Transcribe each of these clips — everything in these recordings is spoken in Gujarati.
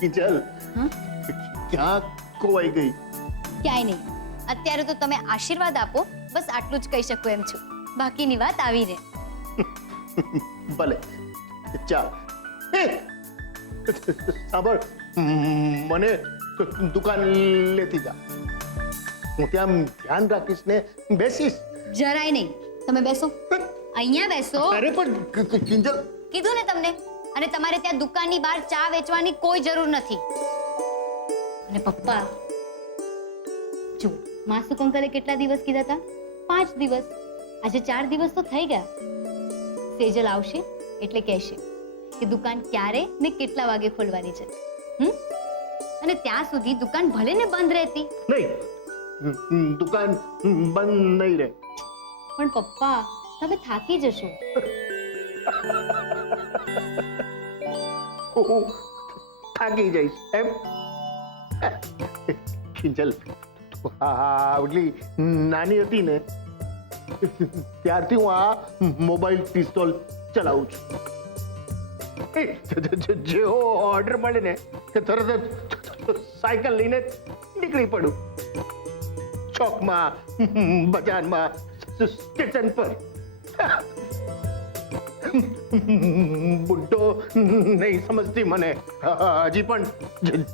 કિંજલ ક્યાં ખોવાઈ ગઈ? ક્યાંય નહીં. અત્યારે તો તમે આશીર્વાદ આપો, બસ આટલું જ કહી શકું એમ છું. બાકીની વાત આવીને. ભલે ચાલ. એ સાંભળ, મને દુકાન લેતી જા. હું ત્યાં ધ્યાન રાખીશ ને બેસીશ. જરાય નહીં. તમે બેસો, અહીંયા બેસો. અરે પણ કિંજલ, કીધું ને તમને. અને તમારે ત્યાં દુકાનની બહાર ચા વેચવાની કોઈ જરૂર નથી. અને પપ્પા જો, માસુક અંકલે કેટલા દિવસ કીધા હતા? 5 દિવસ. આજે 4 દિવસ તો થઈ ગયા. સેજલ આવશે એટલે કહેશે કે દુકાન ક્યારે ને કેટલા વાગે ખોલવાની છે. અને ત્યાં સુધી દુકાન ભલે ને બંધ રહેતી. નહીં, દુકાન બંધ નહીં રહે. પણ પપ્પા, તમે થાકી જશો. હું થાકી જઈશ એમ? કિંજલ, આવડી નાની હતી ને ત્યારથી હું આ મોબાઈલ પિસ્તોલ ચલાવું છું. જેવો ઓર્ડર મળે ને કે તરત જ સાયકલ લઈને નીકળી પડું. ચોકમાં, બજારમાં, સ્ટેશન પર. બુઢો નહીં સમજતી મને. હજી પણ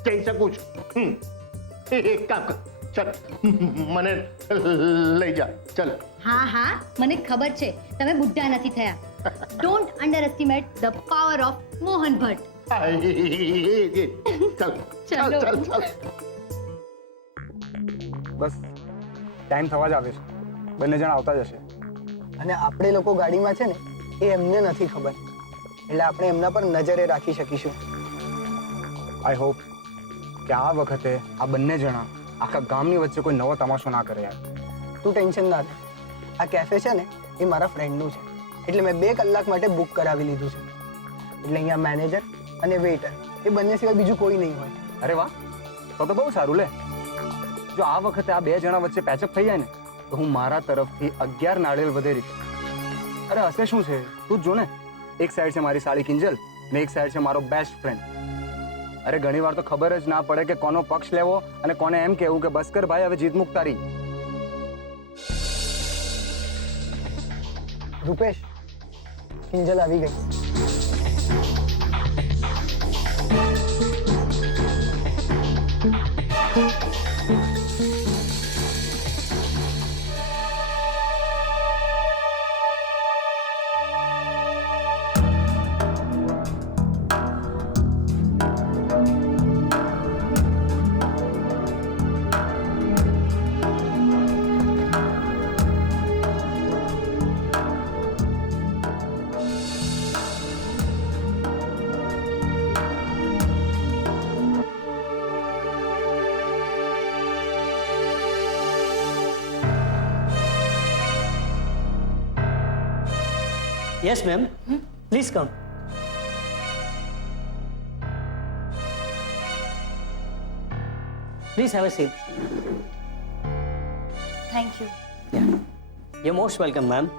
જઈ શકું છું. એક કામ કર, ચાલ મને લઈ જા. ચાલ. હા હા, મને ખબર છે તમે બુઢા નથી થયા. Don't underestimate the power of Mohan Bhatt. ચાલ ચાલ ચાલ ચાલ. બસ ટાઈમ થવા જ આવે છે. બંને જણ આવતા જ હશે. અને આપણે લોકો ગાડીમાં છે ને એ એમને નથી ખબર, એટલે આપણે એમના પર નજરે રાખી શકીશું. આઈ હોપ કે આ વખતે આ બંને જણા આખા ગામની વચ્ચે કોઈ નવો તમાશો ના કરે યાર. તું ટેન્શન ના લે. આ કેફે છે ને એ મારા ફ્રેન્ડનું છે, એટલે મેં 2 કલાક માટે બુક કરાવી લીધું છે. એટલે અહીંયા મેનેજર અને વેઇટર એ બંને સિવાય બીજું કોઈ નહીં હોય. અરે વાહ, તો બહુ સારું લે. જો આ વખતે આ 2 જણા વચ્ચે પેચઅપ થઈ જાય ને તો હું મારા તરફથી 11 નાળિયેર વધેરીશ. અરે હશે શું છે, તું જ જો ને. એક સાઈડ છે મારી સાળી કિંજલ ને એક સાઈડ છે મારો બેસ્ટ ફ્રેન્ડ. અરે ઘણી વાર તો ખબર જ ના પડે કે કોનો પક્ષ લેવો અને કોને એમ કહેવું કે બસ કર ભાઈ, હવે જીત મુક તારી. રૂપેશ, કિંજલ આવી ગઈ. Yes, ma'am. Please come. Please have a seat. Thank you. You're most welcome, ma'am.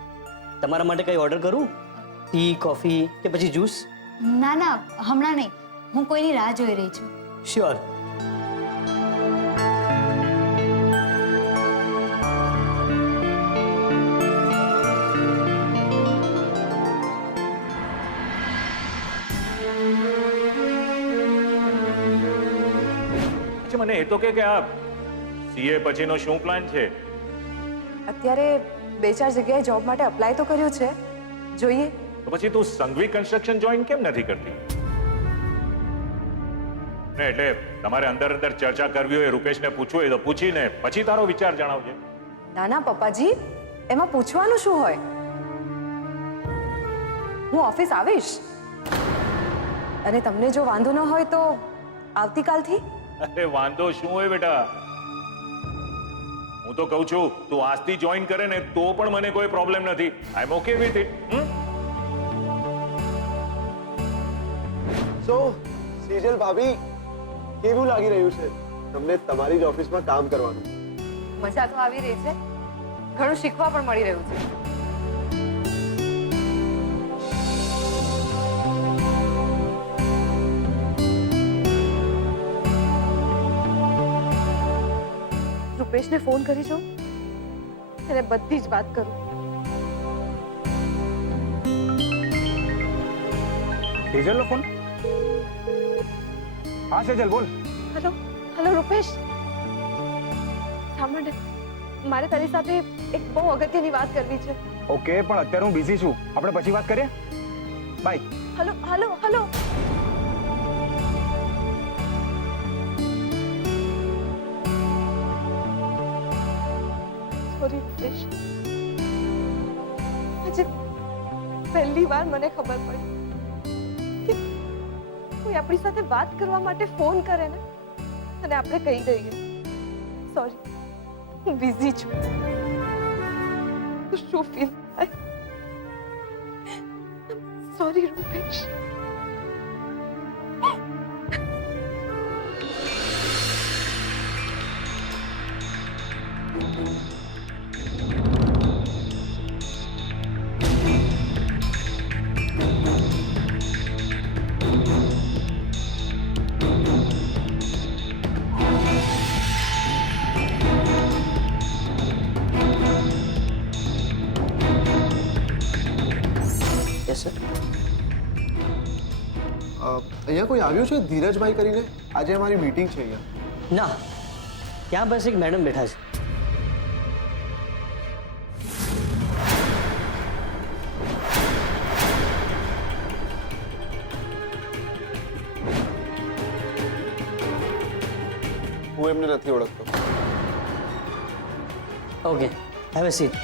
તમારા માટે કંઈ ઓર્ડર કરું? ટી, કોફી કે પછી જ્યુસ? ના ના, હમણાં નહીં. હું કોઈની રાહ જોઈ રહી છું. શ્યોર. મને એ તો કે આ સીએ પછીનો શું પ્લાન છે? અત્યારે 2-4 જગ્યાએ જોબ માટે અપ્લાય તો કર્યું છે, જોઈએ. તો પછી તું સંઘવી કન્સ્ટ્રક્શન જોઈન કેમ નથી કરતી? ને એટલે તમારે અંદર ચર્ચા કરવી હોય, રૂપેશને પૂછવું હોય તો પૂછીને પછી તારો વિચાર જણાવજે. ના ના પપ્પાજી, એમાં પૂછવાનું શું હોય? હું ઓફિસ આવીશ. અને તમને જો વાંધો ન હોય તો આવતીકાલથી. અરે વાંધો શું હોય બેટા, હું તો કહું છું તું આજથી જોઈન કરે ને તો પણ મને કોઈ પ્રોબ્લેમ નથી. આઈ એમ ઓકે વિથ ઇટ. સો સેજલ ભાભી, કેવું લાગી રહ્યું છે તમને તમારી જ ઓફિસમાં કામ કરવાનું? મજા તો આવી રહી છે, ઘણું શીખવા પણ મળી રહ્યું છે. રૂપેશને ફોન કરી જોઉં, એને બધી જ વાત કરું. સેજલનો ફોન? હા સેજલ બોલ. હેલો હેલો રૂપેશ, સાંભળ ને, મારે તારી સાથે એક બહુ અગત્યની વાત કરવી છે. ઓકે, પણ અત્યારે હું બિઝી છું, આપણે પછી વાત કરીએ. Bye. Hello hello hello. Sorry Rupesh, આજે પહેલી વાર મને ખબર પડી કે કોઈ આપણી સાથે વાત કરવા માટે ફોન કરે ને અને આપણે કહી દઈએ સોરી, હું બિઝી છું. તો શું ફીલ થાય? સોરી રૂપેશ. Yes sir. અહીંયા કોઈ આવ્યું છે ધીરજભાઈ કરીને? આજે અમારી મીટિંગ છે અહીંયા. ના, ત્યાં બસ એક મેડમ બેઠા છે. હું એમને નથી ઓળખતો. Okay, have a seat.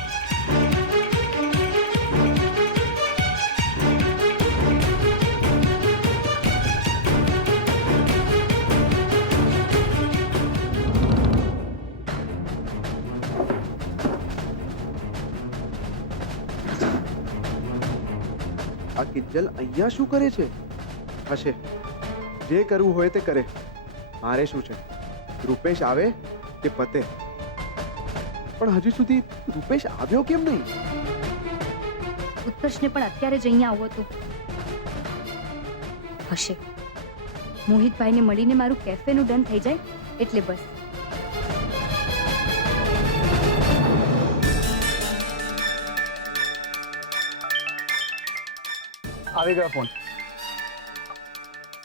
આ કિંજલ અહીંયા શું કરે છે? હશે, જે કરવું હોય તે કરે. મારે શું છે? રૂપેશ આવે કે પતે. પણ હજુ સુધી રૂપેશ આવ્યો કેમ નહીં? ઉત્કર્ષને પણ અત્યારે જ અહીંયા આવવું હતું. હશે, મોહિતભાઈને મળીને મારું કેફેનું ડન થઈ જાય એટલે બસ. આવી ગયો ફોન.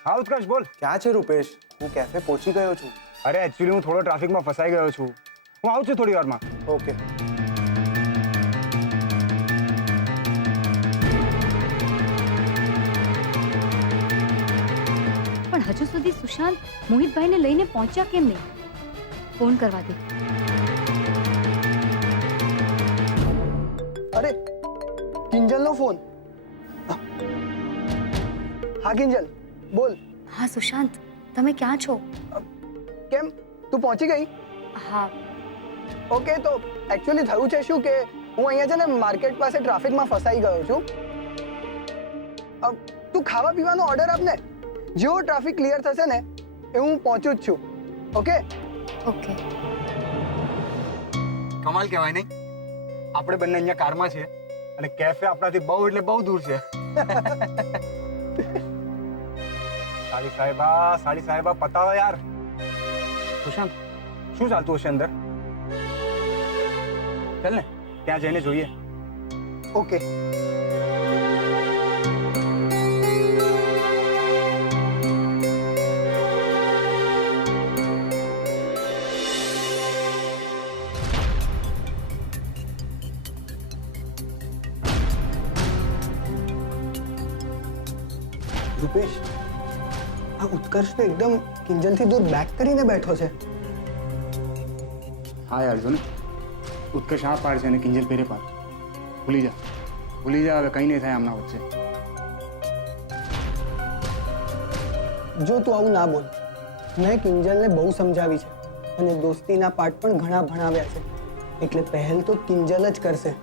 હા ઉત્કર્ષ બોલ. ક્યાં છે રૂપેશ? હું કેફે પહોંચી ગયો છું. અરે એકચ્યુઅલી હું થોડો ટ્રાફિકમાં ફસાઈ ગયો છું. હું આવું છું થોડી વારમાં. ઓકે. પણ હજુ સુધી સુશાંત મોહિતભાઈને લઈને પહોંચ્યા કેમ નહીં? ફોન કરવા દે. અરે કિંજલનો ફોન. હા કિંજલ બોલ. હા સુશાંત, તમે ક્યાં છો? કેમ, તું પહોંચી ગઈ? હા, ઓકે, તો એકચ્યુઅલી થયું છે શું કે હું અહીંયા છે ને માર્કેટ પાસે ટ્રાફિકમાં ફસાઈ ગયો છું. તું ખાવા પીવાનો ઓર્ડર આપ ને, જેવો ટ્રાફિક ક્લિયર થશે ને એ હું પહોંચું જ છું. Okay okay. કમાલ કહેવાય નહીં? આપણે બંને અહીંયા કારમાં છે અને કેફે આપણાથી બહુ એટલે બહુ દૂર છે. સાડી સાહેબા પતાવો યાર. સુશાંત, શું ચાલતું હશે અંદર? ચાલ ને ત્યાં જઈને જોઈએ. ઓકે. રૂપેશ, આ ઉત્કર્ષ તો એકદમ કિંજલથી દૂર બેક કરીને બેઠો છે. હા યાર જો ને, ઉત્કર્ષ આ પાડ છે અને કિંજલ પેરે પાડ. ભૂલી જા હવે કંઈ નહીં થાય આમના વચ્ચે. જો તું આવું ના બોલ. મેં કિંજલને બહુ સમજાવી છે અને દોસ્તીના પાઠ પણ ઘણા ભણાવ્યા છે, એટલે પહેલ તો કિંજલ જ કરશે.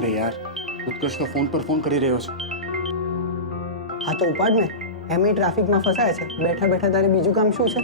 અરે યાર, ઉત્કર્ષ તો ફોન પર ફોન કરી રહ્યો છે. હા તો ઉપાડ ને, એમ ટ્રાફિકમાં ફસાય છે. બેઠા બેઠા તારે બીજું કામ શું છે?